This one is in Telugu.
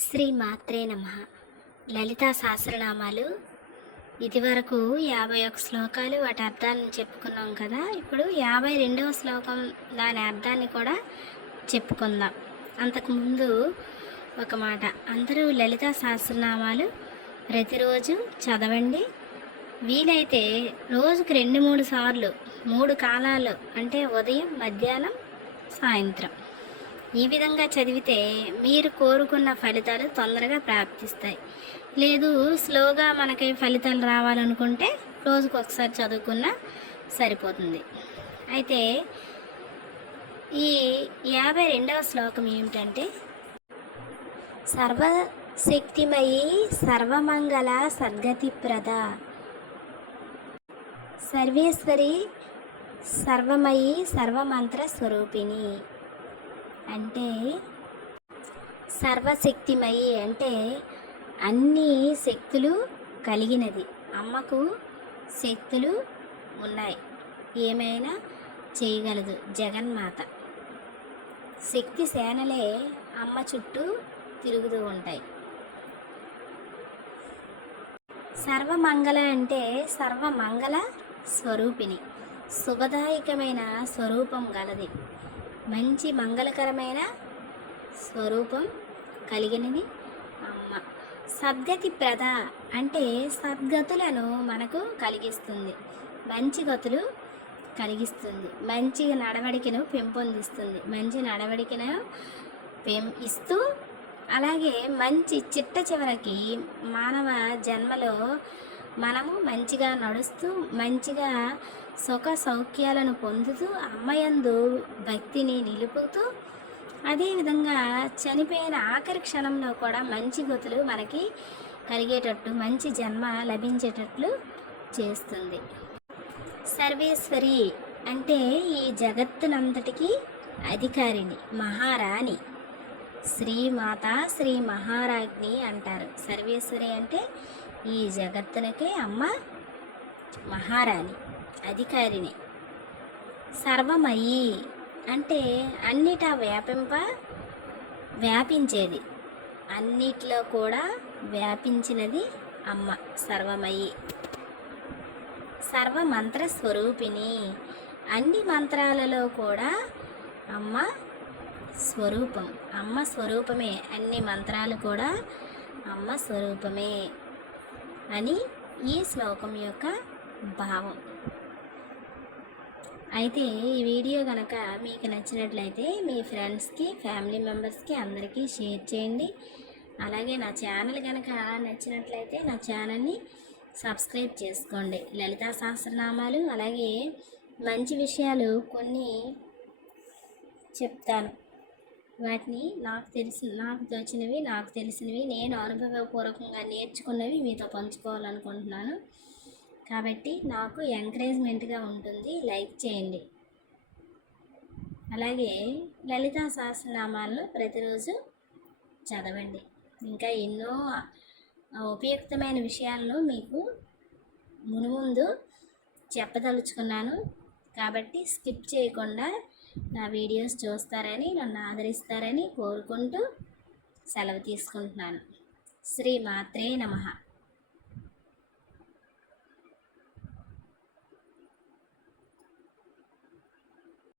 శ్రీ మాత్రే నమ. లలితా సహస్రనామాలు. ఇదివరకు యాభై ఒక శ్లోకాలు వాటి అర్థాన్ని చెప్పుకున్నాం కదా ఇప్పుడు యాభై రెండవ శ్లోకం దాని అర్థాన్ని కూడా చెప్పుకుందాం. అంతకుముందు ఒక మాట అందరూ లలితా సహస్రనామాలు ప్రతిరోజు చదవండి. వీలైతే రోజుకు రెండు మూడు సార్లు మూడు కాలాలు అంటే ఉదయం మధ్యాహ్నం సాయంత్రం. ఈ విధంగా చదివితే మీరు కోరుకున్న ఫలితాలు తొందరగా ప్రాప్తిస్తాయి. లేదు స్లోగా మనకి ఫలితాలు రావాలనుకుంటే రోజుకు ఒకసారి చదువుకున్నా సరిపోతుంది. అయితే ఈ యాభై రెండవ శ్లోకం ఏమిటంటే సర్వశక్తిమయి సర్వమంగళ సద్గతిప్రద. సర్వేశ్వరి సర్వమయీ సర్వమంత్ర స్వరూపిణి అంటే సర్వశక్తిమయి అంటే అన్ని శక్తులు కలిగినది. అమ్మకు శక్తులు ఉన్నాయి. ఏమైనా చేయగలదు. జగన్మాత. శక్తి సేనలే అమ్మ చుట్టూ తిరుగుతూ ఉంటాయి. సర్వమంగళ అంటే సర్వమంగళ స్వరూపిణి. శుభదాయకమైన స్వరూపం గలది. మంచి మంగళకరమైన స్వరూపం కలిగినది అమ్మ. సద్గతి ప్రద అంటే సద్గతులను మనకు కలిగిస్తుంది. మంచి గతులు కలిగిస్తుంది. మంచి నడవడికను పెంపొందిస్తుంది. మంచి నడవడికను పెం ఇస్తూ అలాగే మంచి చిట్ట చివరికి మానవ జన్మలో మనము మంచిగా నడుస్తూ మంచిగా సుఖ సౌఖ్యాలను పొందుతూ అమ్మయందు భక్తిని నిలుపుతూ అదేవిధంగా చనిపోయిన ఆఖరి క్షణంలో కూడా మంచి గతులు మనకి కలిగేటట్టు మంచి జన్మ లభించేటట్లు చేస్తుంది. సర్వేశ్వరి అంటే ఈ జగత్తునంతటికి అధికారిని మహారాణి. శ్రీమాత శ్రీ మహారాజ్ని అంటారు. సర్వేశ్వరి అంటే ఈ జగత్తునకే అమ్మ మహారాణి అధికారిని. సర్వమయీ అంటే అన్నిటా వ్యాపింప వ్యాపించేది. అన్నిట్లో కూడా వ్యాపించినది అమ్మ సర్వమయి. సర్వమంత్ర స్వరూపిణి. అన్ని మంత్రాలలో కూడా అమ్మ స్వరూపం అమ్మ స్వరూపమే. అన్ని మంత్రాలు కూడా అమ్మ స్వరూపమే. అని ఈ శ్లోకం యొక్క భావం. అయితే ఈ వీడియో కనుక మీకు నచ్చినట్లయితే మీ ఫ్రెండ్స్కి ఫ్యామిలీ మెంబర్స్కి అందరికీ షేర్ చేయండి. అలాగే నా ఛానల్ కనుక నచ్చినట్లయితే నా ఛానల్ని సబ్స్క్రైబ్ చేసుకోండి. లలితా సహస్రనామాలు అలాగే మంచి విషయాలు కొన్ని చెప్తాను. వాటిని నాకు తెలిసిన నాకు తోచినవి నాకు తెలిసినవి నేను అనుభవపూర్వకంగా నేర్చుకున్నవి మీతో పంచుకోవాలనుకుంటున్నాను. కాబట్టి నాకు ఎంకరేజ్మెంట్గా ఉంటుంది. లైక్ చేయండి. అలాగే లలితా సహస్రనామాలను ప్రతిరోజు చదవండి. ఇంకా ఎన్నో ఉపయుక్తమైన విషయాలను మీకు మునుముందు చెప్పదలుచుకున్నాను. కాబట్టి స్కిప్ చేయకుండా నా వీడియోస్ చూస్తారని నన్ను ఆదరిస్తారని కోరుకుంటూ సెలవు తీసుకుంటున్నాను. శ్రీ మాత్రే నమః.